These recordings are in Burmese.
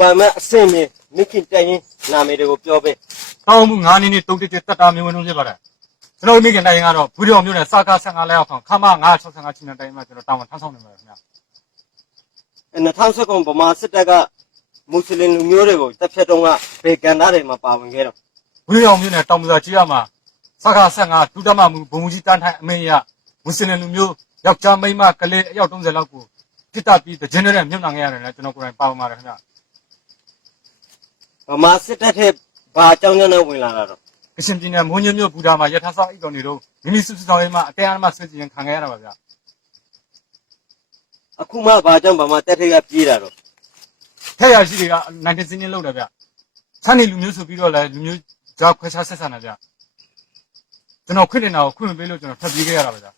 ဘာမှအဆင်ပြေမိခင်တိုင်ရင်နာမည်တွေကိုပြောပေး တောင်းမှု9နှစ်တုတ်တက်တက်တာမျိုးဝင်လို့ဖြစ်ပါတယ်ကျွန်တော်မိခင်တိုင်ကတော့ဘူးတော်မျိုးနဲ့စာကား15လက်အောက်ဆောင်ခမ965ချင်းတိုင်မှာကျွန်တော်တောင်းမှထမ်းဆောင်နေပါတယ်ခင်ဗျာ2019ဗမာစစ်တပ်ကမွတ်စလင်လူမျိုးတွေကိုတပ်ဖြတ်တော့ကဘေကန်သားတွေမှာပါဝင်ခဲ့တော့ ဘူးတော်မျိုးနဲ့တောင်ပစာကြီးရမှာစာကား15ဒုတမမှုဘုံကြီးတန်းထိုင်အမေရမွတ်စလင်လူမျိုးယောက်ျားမိန်းမကလေးအယောက်30လောက်ကိုပြစ်တပ်ပြီးတခြင်းနဲ့မြုပ်နှံခဲ့ရတယ်လေကျွန်တော်ကိုယ်တိုင်ပါဝင်ပါတယ်ခင်ဗျာဗမာစစ်တပ်ထဲဘာအကြောင်းကြောင့်ဝင်လာတာတော့ ကရှင်ပြည်နယ်မွန်းညွန့်မြို့ဘူတာမှာရထားဆောင်အိတ်တော်နေတော့မိမိစုစုဆောင်ရေးမှာအတရားအမှဆွေးကြည့်ရင်ခံခဲ့ရတာပါဗျာ အခုမှဘာကြောင့်ဗမာတပ်ထဲကပြေးတာတော့ ထက်ရရှိတွေကနိုင်စင်းင်းလောက်တယ်ဗျဆန်းနေလူမျိုးဆိုပြီးတော့လည်းလူမျိုးကြောက်ခွဲခြားဆက်ဆံတယ်ဗျကျွန်တော်ခွင့်တင်တာကိုခွင့်မပေးလို့ကျွန်တော်ဖျက်ပြေးခဲ့ရတာပါဗျာ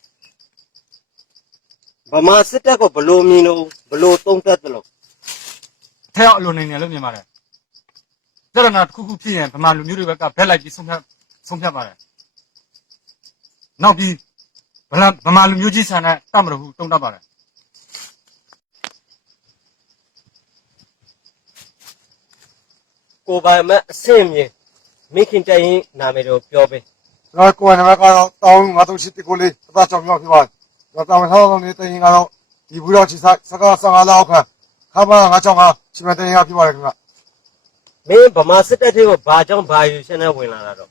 ဗမာစစ်တပ်ကဘလို့မြင်လို့ဘလို့တုံးတက်တယ်လို့ ထက်ရောက်အလိုနေနေလို့မြင်ပါတယ်ကြရနာတစ်ခုခုဖြစ်ရင်ဗမာလူမျိုးတွေဘက်ကဘက်လိုက်ပြီးဆုံးဖြတ်ပါတယ်နောက်ပြီးဗမာလူမျိုးကြီးဆန်တဲ့တမတော်ဟုတုံးတတ်ပါတယ် ကိုပိုင်မဲ့အဆင်ပြေမိခင်တိုင်ရင်နာမည်တွေကိုပြောပေး ကျွန်တော်ကိုယ်နံပါတ်ကတော့တောင်း938ကိုလေးအသားကြောင်မြောက်ဖြစ်ပါတယ်ကျွန်တော်တာဝန်ထောက်ဆောင်နေတင်ရင်ကတော့ဒီဘူးတော်ချီဆိုင်စကား15လောက်ခန့်ခမ965ချိန်မတင်ရဖြစ်ပါတယ်ခင်ဗျ မင်းဗမာစစ်တပ်ထဲကိုဘာကြောင့်ဘာယူရှင်နဲ့ဝင်လာတာတော့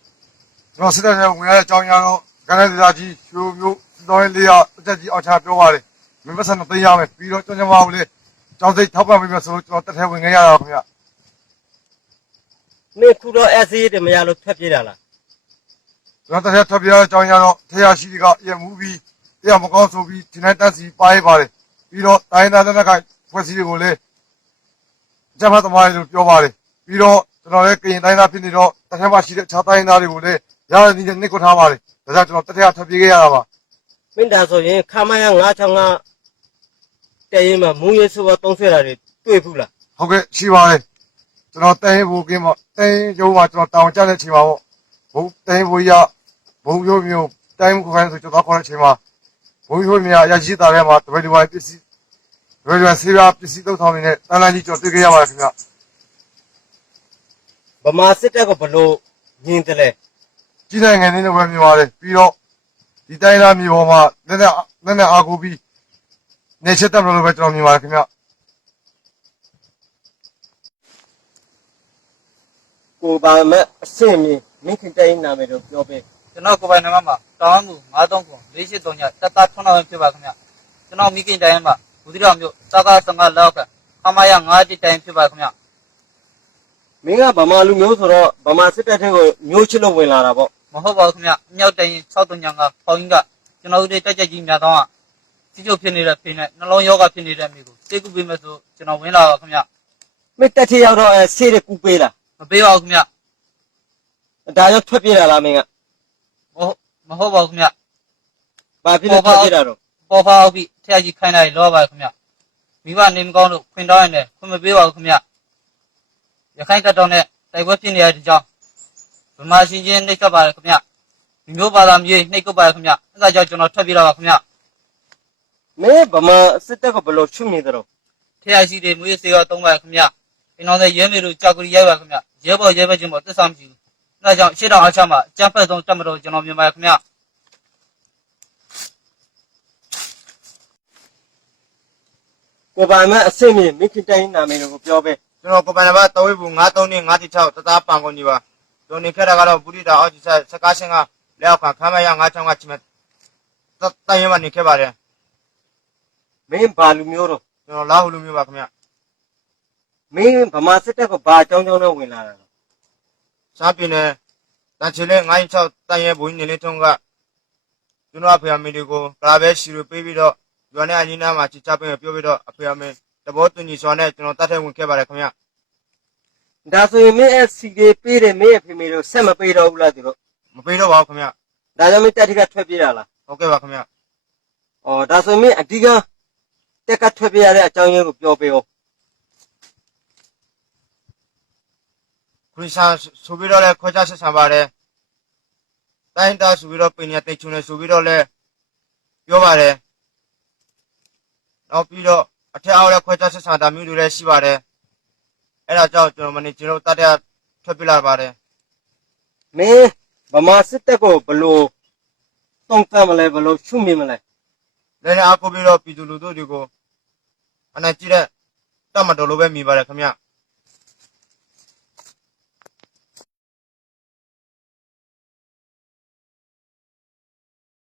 ကျွန်တော်စစ်တပ်ထဲဝင်ရတဲ့အကြောင်းအရာတော့ကနဒေသကြီးဖြိုးမျိုးတော်ရင်လေးရအသက်ကြီးအောင်ချပြောပါတယ်မင်းပတ်စံတော့သိရမယ်ပြီးတော့ကျွန်တော်မလေးကျောင်းစိတ်ထောက်ပံ့ပေးမယ်ဆိုတော့ကျွန်တော်တက်ထဲဝင်ခဲ့ရတာခင်ဗျ မင်းခုတော့ SC တွေမရလို့ထွက်ပြေးတာလား ကျွန်တော်တက်ထဲထွက်ပြေးတဲ့အကြောင်းအရာတော့ထေရရှိကရမူပြီးတရားမကောင်းဆိုပြီးဒီနေ့တက်စီပါရပါတယ်ပြီးတော့တိုင်းသားတဲ့ကဖွဲ့စည်းတွေကိုလည်းကျမသမားတို့ပြောပါတယ်ပြီးတော့ကျွန်တော်လည်းကရင်တိုင်းသားဖြစ်နေတော့တက်ထဲမှာရှိတဲ့အခြားတိုင်းသားတွေကိုလည်းရရည်နဲ့နှိတ်ခွထားပါတယ်ဒါကြောင့်ကျွန်တော်တက်ထဲထွက်ပြေးခဲ့ရတာပါ မင်းဒါဆိုရင်ခမရ965တဲရင်မှာမူရေးဆိုတော့တုံးဆွဲတာတွေတွေ့ဘူးလား ဟုတ်ကဲ့ရှိပါတယ်ကျွန်တော်တိုင်းဘူကင်းမှာတိုင်းရုံးမှာကျွန်တော်တောင်းကြတဲ့အချိန်မှာပေါ့ဘုံတိုင်းဘူရဘုံရုံးမျိုးတိုင်းခိုင်းဆိုကျွန်တော်ခေါ်တဲ့အချိန်မှာဘုံရုံးများရရှိတာထဲမှာတပည့်တော်ပစ္စည်းတပည့်တော်ဆေးရပစ္စည်းသုံးဆောင်နေတဲ့တန်းလန်းကြီးကျွန်တော်တွေ့ခဲ့ရပါတယ်ခင်ဗျ ဗမာစစ်တပ်ကဘလို့မြင်တယ်လဲ ကြီးနိုင်ငံနေနဲ့ဝယ်မြင်ပါတယ်ပြီးတော့ဒီတိုင်းသားမျိုးပေါ်မှာနဲ့အားကိုပြီးနေချက်တက်လို့ပဲကျွန်တော်မြင်ပါတယ်ခင်ဗျ ကိုပိုင်မဲ့အဆင်ပြေမိခင်တိုင်ရင်နာမည်တွေကိုပြောပေး ကျွန်တော်ကိုယ်ပိုင်နံပါတ်မှာတောင်းမှု939 483ညတက်တာထွန်းအောင်ဖြစ်ပါခင်ဗျကျွန်တော်မိခင်တိုင်းမှာဘူးတိတော်မြို့စကား15လောက်ကခမရ9တိတိုင်ဖြစ်ပါခင်ဗျ မင်းကဗမာလူမျိုးဆိုတော့ဗမာစစ်တပ်ထဲကိုမျိုးချစ်လို့ဝင်လာတာပေါ့ မဟုတ်ပါဘူးခင်ဗျအမြောက်တိုင်639ပေါင်းကြီးကကျွန်တော်တို့တက်ကြကြီးများတော့စီချုပ်ဖြစ်နေတဲ့ဖေနဲ့နှလုံးယောဂဖြစ်နေတဲ့မိကိုစိတ်ကူပေးမယ်ဆိုကျွန်တော်ဝင်လာပါခင်ဗျ မင်းတက်ထရောက်တော့ဆေးတွေကူပေးလား မပေးပါဘူးခင်ဗျ ဒါကြောင့်ထွက်ပြေးတာလားမင်းက မဟုတ်ပါဘူးခင်ဗျ ဘာဖြစ်လို့ထွက်ပြေးတာတော့ ပေါ်ဖောက်ပြီးထက်ကြီးခိုင်းလိုက်လောပါခင်ဗျမိဘနေမကောင်းလို့ခွင်တောင်းရင်လည်းခွင့်မပေးပါဘူးခင်ဗျရခိုင်ကတော်နဲ့တိုက်ပွဲဖြစ်နေရတဲ့ကြောင်းဗမာရှင်ချင်းနှိပ်ကပ်ပါတယ်ခင်ဗျဒီမျိုးဘာသာမျိုးနှိပ်ကပ်ပါတယ်ခင်ဗျအဲဒါကြောင့်ကျွန်တော်ထွက်ပြေးလာပါခင်ဗျ မင်းဗမာစစ်တပ်ကဘလို့ချွတ်နေတယ်တော့ ထက်ရှိတွေမွေးစေရောသုံးပါခင်ဗျအင်းတော်တဲ့ရဲမေတို့ကြောက်ကလေးရိုက်ပါခင်ဗျရဲဘော်ရဲဘက်ချင်းပေါ်သစ္စာမရှိဘူးအဲဒါကြောင့်ရှေ့တော်အချမ်းမှာအကြမ်းဖက်ဆုံးတက်မတော်ကျွန်တော်မြင်ပါခင်ဗျ ကိုပိုင်မဲ့အဆင်ပြေမိခင်တိုင်ရင်နာမည်တွေကိုပြောပေး ကျွန်တော်ကိုပိုင်နံပါတ်3ဘူး93256တသားပန်ကုန်ကြီးပါကျွန်တော်နေခဲ့တာကတော့ဘူးတိတာအောက်ကြီးဆက်စကားရှင်းကလက်အောက်ခခမ်းမရ965ချင်မဲ့တိုင်ရင်မှနေခဲ့ပါတယ် မင်းဘာလူမျိုးတော့ ကျွန်တော်လာဟုလူမျိုးပါခင်ဗျ မင်းဗမာစစ်တပ်ကဘာအကြောင်းကြောင့်နဲ့ဝင်လာတာလဲ စားပြင်းနဲ့တန်ချီလေး956တိုင်ရင်ဘူးနေလေးထုံးကကျွန်တော်အဖေအမေတွေကိုကလာပဲရှီလိုပေးပြီးတော့ရွာနဲ့အညီနာမှာချစ်ချပေးပြောပြီးတော့အဖေအမေတဘောတူညီစွာနဲ့ကျွန်တော်တတ်ထဲဝင်ခဲ့ပါတယ်ခင်ဗျ ဒါဆိုရင်မင်းအစီတွေပေးတယ်မင်းရဲ့ဖေမေတို့ဆက်မပေးတော့ဘူးလားသူတို့ မပေးတော့ပါဘူးခင်ဗျ ဒါကြောင့်မင်းတက်ထကထွက်ပြေးတာလား ဟုတ်ကဲ့ပါခင်ဗျ ဩဒါဆိုရင်မင်းအဓိကတက်ကထွက်ပြေးရတဲ့အကြောင်းရင်းကိုပြောပေးဦး ခရစ်ယာန်ဆိုပြီးတော့လဲခွဲခြားဆက်ဆံပါတယ်တိုင်းသားဆိုပြီးတော့ပင်ရတိတ်ချုံနေဆိုပြီးတော့လဲပြောပါတယ်နောက်ပြီးတော့အထက်အောက်လဲခွဲခြားဆက်ဆံတာမျိုးတွေလည်းရှိပါတယ် အဲ့ဒါကြောင့်ကျွန်တော်မနေ့ကျွန်တော်တတ်ရထွက်ပြလာပါတယ် မင်းဗမာစစ်တပ်ကိုဘလို့တုံ့ပြန်မလဲဘလို့ရှုမြင်မလဲ လည်းအားကိုပြီးတော့ပြည်သူလူထုတွေကိုအနိုင်ကြည့်တဲ့တတ်မတော်လို့ပဲမြင်ပါတယ်ခင်ဗျ